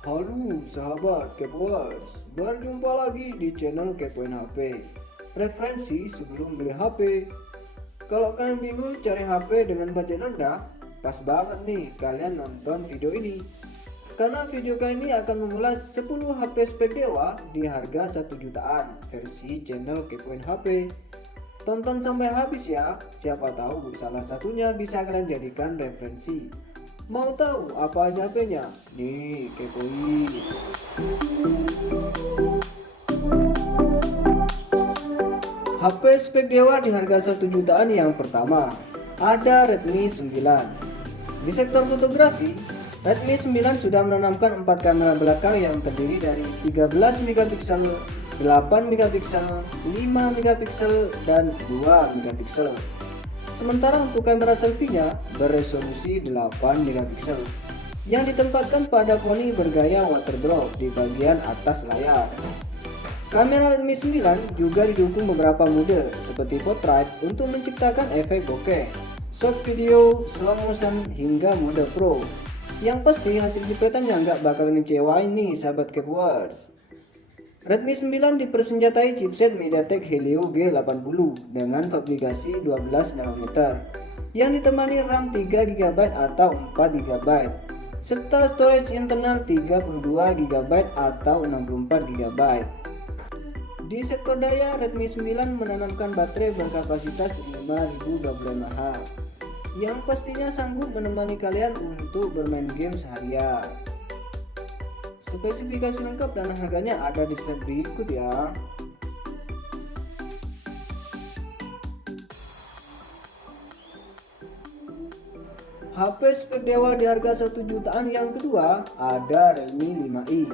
Halo sahabat Kepoers, berjumpa lagi di channel Kepoin HP. Referensi sebelum beli HP. Kalau kalian bingung cari HP dengan budget rendah, pas banget nih kalian nonton video ini. Karena video kali ini akan mengulas 10 HP spek dewa di harga 1 jutaan versi channel Kepoin HP. Tonton sampai habis ya, siapa tahu salah satunya bisa kalian jadikan referensi. Mau tahu apa aja HP-nya? Nih, kepoin. HP spek dewa di harga 1 jutaan yang pertama, ada Redmi 9. Di sektor fotografi, Redmi 9 sudah menanamkan 4 kamera belakang yang terdiri dari 13 megapiksel, 8 megapiksel, 5 megapiksel, dan 2 megapiksel. Sementara untuk kamera selfie-nya beresolusi 8 megapiksel yang ditempatkan pada poni bergaya water drop di bagian atas layar. Kamera Redmi 9 juga didukung beberapa mode seperti portrait untuk menciptakan efek bokeh, short video, slow motion, hingga mode pro. Yang pasti hasil jepretannya nggak bakal ngecewain nih sahabat Kepoers. Redmi 9 dipersenjatai chipset MediaTek Helio G80 dengan fabrikasi 12 nanometer yang ditemani RAM 3 GB atau 4 GB serta storage internal 32 GB atau 64 GB. Di sektor daya, Redmi 9 menanamkan baterai berkapasitas 5000 mAh yang pastinya sanggup menemani kalian untuk bermain game seharian. Spesifikasi lengkap dan harganya ada di slide berikut ya. HP spek dewa di harga 1 jutaan yang kedua ada Realme 5i.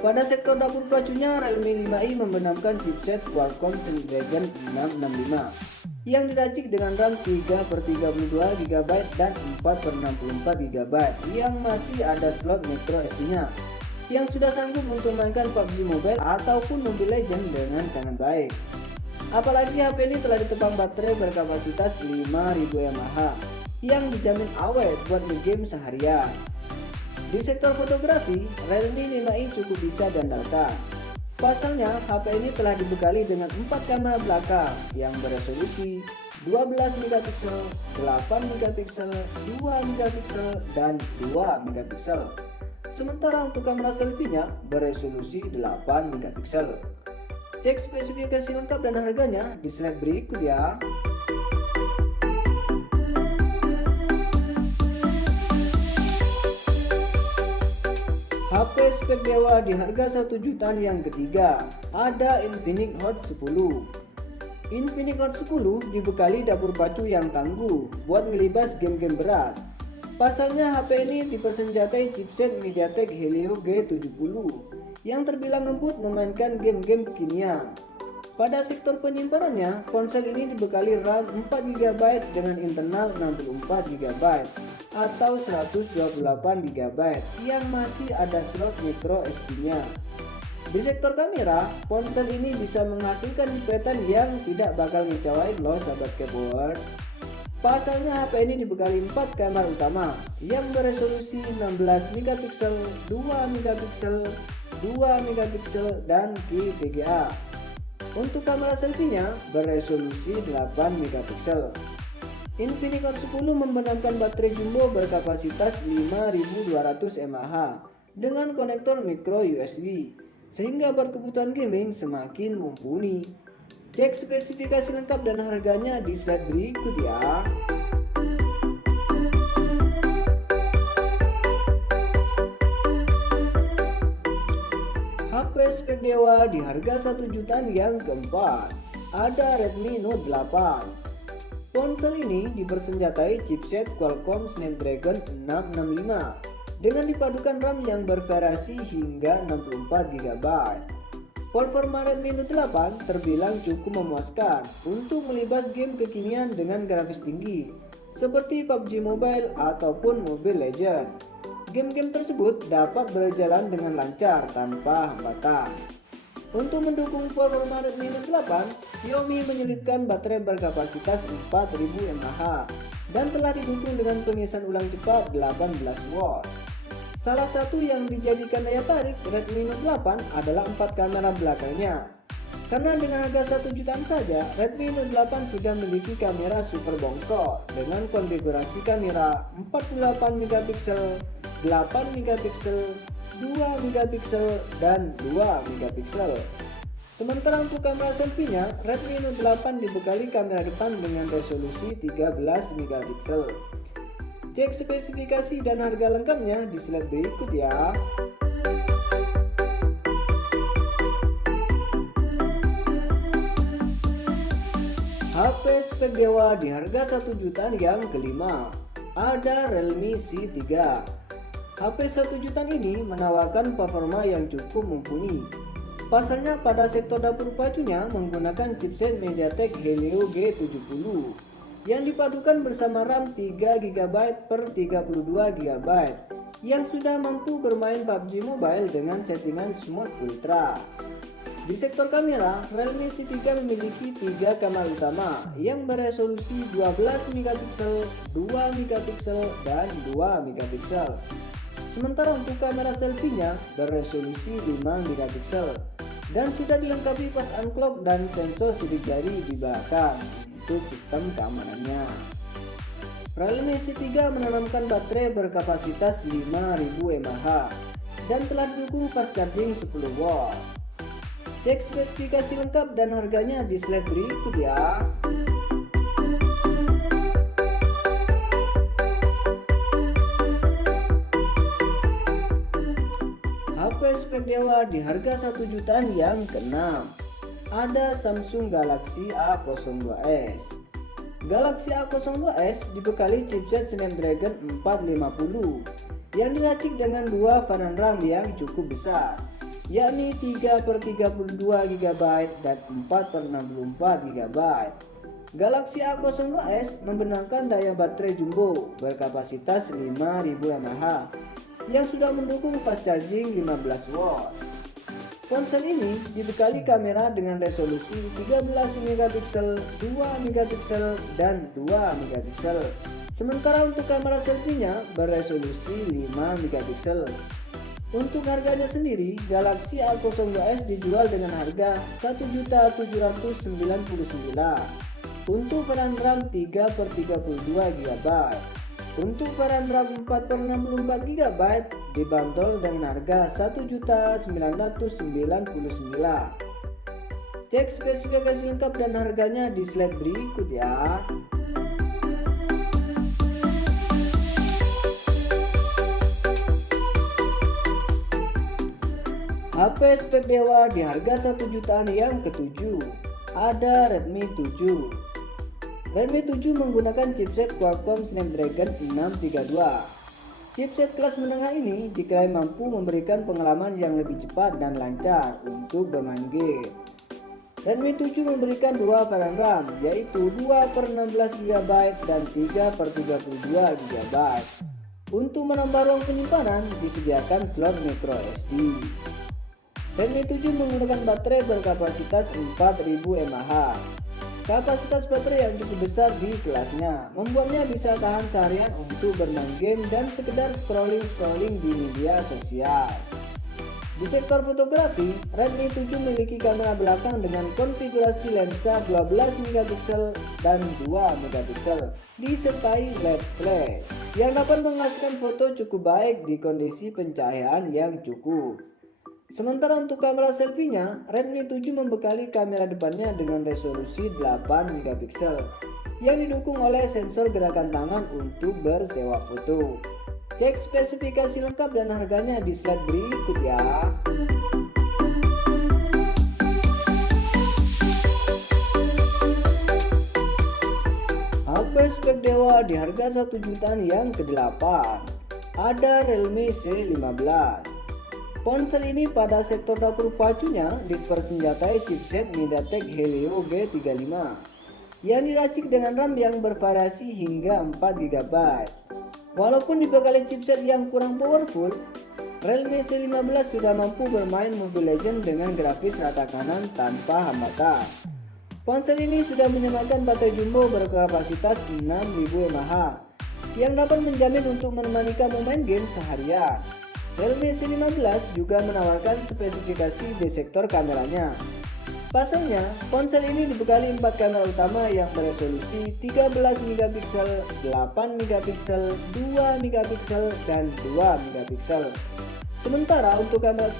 Pada sektor dapur pacunya, Realme 5i membenamkan chipset Qualcomm Snapdragon 665 yang diracik dengan RAM 3/32 GB dan 4/64 GB yang masih ada slot micro SD-nya yang sudah sanggup untuk mainkan PUBG Mobile ataupun Mobile Legends dengan sangat baik. Apalagi HP ini telah ditopang baterai berkapasitas 5000 mAh yang dijamin awet buat game seharian. Di sektor fotografi, Realme 5i cukup bisa diandalkan. Pasalnya, HP ini telah dibekali dengan 4 kamera belakang yang beresolusi 12 megapiksel, 8 megapiksel, 2 megapiksel, dan 2 megapiksel. Sementara untuk kamera selfie-nya beresolusi 8 megapiksel. Cek spesifikasi lengkap dan harganya di slide berikut ya. HP spek dewa di harga 1 jutaan yang ketiga ada Infinix Hot 10. Infinix Hot 10 dibekali dapur pacu yang tangguh buat ngelibas game-game berat. Pasalnya HP ini dipersenjatai chipset MediaTek Helio G70 yang terbilang lembut memainkan game-game kekinian. Pada sektor penyimpanannya, ponsel ini dibekali RAM 4 GB dengan internal 64 GB atau 128 GB yang masih ada slot micro SD-nya. Di sektor kamera, ponsel ini bisa menghasilkan jepretan yang tidak bakal ngecewain loh sahabat Kepoers. Pasalnya HP ini dibekali 4 kamera utama yang beresolusi 16 megapiksel, 2 megapiksel, 2 megapiksel, dan VGA. Untuk kamera selfie-nya beresolusi 8 megapiksel. Infinix Hot 10 membenamkan baterai jumbo berkapasitas 5200 mAh dengan konektor micro USB sehingga buat kebutuhan gaming semakin mumpuni. Cek spesifikasi lengkap dan harganya di slide berikut ya. HP spek dewa di harga 1 jutaan yang keempat ada Redmi Note 8. Ponsel ini dipersenjatai chipset Qualcomm Snapdragon 665 dengan dipadukan RAM yang bervariasi hingga 64 GB. Performa Redmi Note 8 terbilang cukup memuaskan untuk melibas game kekinian dengan grafis tinggi seperti PUBG Mobile ataupun Mobile Legends. Game-game tersebut dapat berjalan dengan lancar tanpa hambatan. Untuk mendukung performa Redmi Note 8, Xiaomi menyelipkan baterai berkapasitas 4000 mAh dan telah didukung dengan pengisian ulang cepat 18 watt. Salah satu yang dijadikan daya tarik Redmi Note 8 adalah 4 kamera belakangnya. Karena dengan harga 1 jutaan saja, Redmi Note 8 sudah memiliki kamera super bongsor dengan konfigurasi kamera 48 megapiksel, 8 megapiksel, 2 megapiksel, dan 2 megapiksel. Sementara untuk kamera selfie-nya, Redmi Note 8 dibekali kamera depan dengan resolusi 13 megapiksel. Cek spesifikasi dan harga lengkapnya di slide berikut ya. HP spek dewa di harga 1 jutaan yang kelima, ada Realme C3. HP 1 jutaan ini menawarkan performa yang cukup mumpuni. Pasarnya pada sektor dapur pacunya menggunakan chipset MediaTek Helio G70 yang dipadukan bersama RAM 3GB per 32GB yang sudah mampu bermain PUBG Mobile dengan settingan Smooth Ultra. Di sektor kamera, Realme C3 memiliki 3 kamera utama yang beresolusi 12 megapiksel, 2 megapiksel, dan 2 megapiksel. Sementara untuk kamera selfie-nya beresolusi 5 megapiksel dan sudah dilengkapi pas unclock dan sensor sidik jari di belakang untuk sistem keamanannya. Realme C3 menanamkan baterai berkapasitas 5000 mAh dan telah didukung fast charging 10 watt. Cek spesifikasi lengkap dan harganya di slide berikut ya. HP spek dewa di harga 1 jutaan yang keenam, ada Samsung Galaxy A02s. Galaxy A02s dibekali chipset Snapdragon 450 yang diracik dengan 2 varian RAM yang cukup besar, yakni 3/32GB dan 4/64GB. Galaxy A02s membenarkan daya baterai jumbo berkapasitas 5000 mAh yang sudah mendukung fast charging 15 watt. Ponsel ini dibekali kamera dengan resolusi 13 megapiksel, 2 megapiksel, dan 2 megapiksel. Sementara untuk kamera selfie-nya beresolusi 5 megapiksel. Untuk harganya sendiri, Galaxy A02s dijual dengan harga 1.799.000 untuk varian RAM 3/32GB. Untuk varian RAM 4/64GB dibanderol dengan harga 1.999.000. Cek spesifikasi lengkap dan harganya di slide berikut ya. HP spek dewa di harga 1 jutaan yang ketujuh, ada Redmi 7. Redmi 7 menggunakan chipset Qualcomm Snapdragon 632. Chipset kelas menengah ini diklaim mampu memberikan pengalaman yang lebih cepat dan lancar untuk bermain game. Redmi 7 memberikan 2 varian RAM, yaitu 2/16GB dan 3/32GB. Untuk menambah ruang penyimpanan disediakan slot microSD. Redmi 7 menggunakan baterai berkapasitas 4000 mAh. Kapasitas baterai yang cukup besar di kelasnya membuatnya bisa tahan seharian untuk bermain game dan sekedar scrolling di media sosial. Di sektor fotografi, Redmi 7 memiliki kamera belakang dengan konfigurasi lensa 12 megapiksel dan 2 megapiksel disertai LED flash yang dapat menghasilkan foto cukup baik di kondisi pencahayaan yang cukup. Sementara untuk kamera selfie-nya, Redmi 7 membekali kamera depannya dengan resolusi 8 megapiksel yang didukung oleh sensor gerakan tangan untuk bersewa foto. Cek spesifikasi lengkap dan harganya di slide berikut ya. HP spek dewa di harga 1 jutaan yang ke-8, ada Realme C15. Ponsel ini pada sektor dapur pacunya dipersenjatai chipset MediaTek Helio G35 yang diracik dengan RAM yang bervariasi hingga 4GB. Walaupun dibekali chipset yang kurang powerful, Realme C15 sudah mampu bermain Mobile Legends dengan grafis rata kanan tanpa hambatan. Ponsel ini sudah menyamakan baterai jumbo berkapasitas 6000 mAh yang dapat menjamin untuk menemani kamu main game seharian. Realme C15 juga menawarkan spesifikasi di sektor kameranya. Pasalnya, ponsel ini dibekali 4 kamera utama yang beresolusi 13 megapiksel, 8 megapiksel, 2 megapiksel, dan 2 megapiksel. Sementara untuk kamera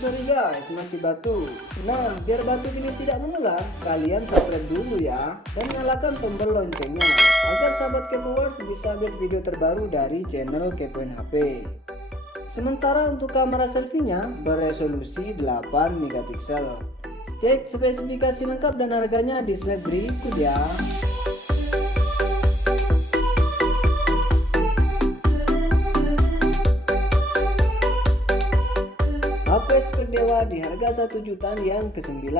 Sorry guys, masih batuk. Nah, biar batuk ini tidak menular, kalian subscribe dulu ya dan nyalakan tombol loncengnya agar sahabat Kepoers bisa update video terbaru dari channel Kepoin HP. Sementara untuk kamera selfie-nya beresolusi 8 megapiksel. Cek spesifikasi lengkap dan harganya di slide berikut ya. HP spek dewa di harga 1 jutaan yang ke-9.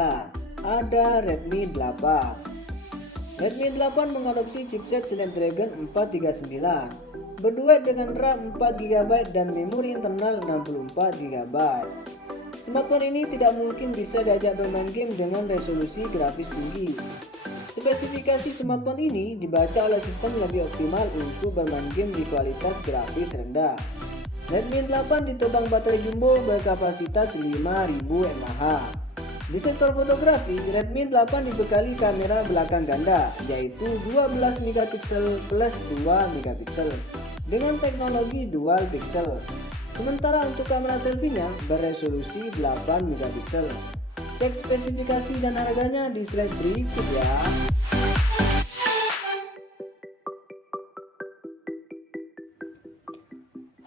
Ada Redmi 8. Redmi 8 mengadopsi chipset Snapdragon 439, berduet dengan RAM 4GB dan memori internal 64GB. Smartphone ini tidak mungkin bisa diajak bermain game dengan resolusi grafis tinggi. Spesifikasi smartphone ini dibaca oleh sistem lebih optimal untuk bermain game di kualitas grafis rendah. Redmi 8 ditopang baterai jumbo berkapasitas 5000 mAh. Di sektor fotografi, Redmi 8 dibekali kamera belakang ganda, yaitu 12 megapiksel plus 2 megapiksel dengan teknologi dual pixel. Sementara untuk kamera selfie-nya beresolusi 8 megapiksel. Cek spesifikasi dan harganya di slide berikut ya.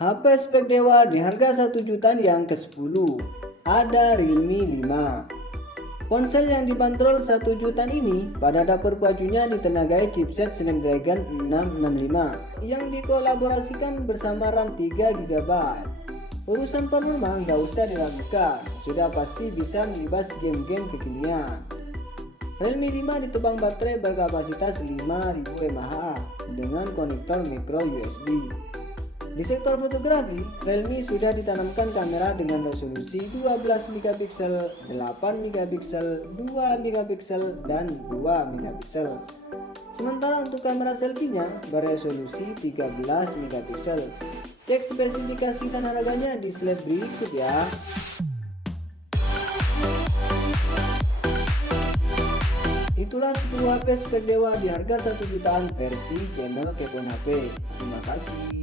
HP spek dewa di harga 1 jutaan yang ke-10. Ada Realme 5. Ponsel yang dibanderol 1 jutaan ini pada dapur pacunya ditenagai chipset Snapdragon 665 yang dikolaborasikan bersama RAM 3GB. Urusan performa nggak usah diragukan, sudah pasti bisa melibas game-game kekinian. Realme 5 ditopang baterai berkapasitas 5000 mAh dengan konektor micro USB. Di sektor fotografi, Realme sudah ditanamkan kamera dengan resolusi 12 megapiksel, 8 megapiksel, 2 megapiksel, dan 2 megapiksel. Sementara untuk kamera selfie-nya beresolusi 13 megapiksel. Cek spesifikasi dan harganya di slide berikut ya. Itulah 10 HP spek dewa di harga 1 jutaan versi channel Kepoin HP. Terima kasih.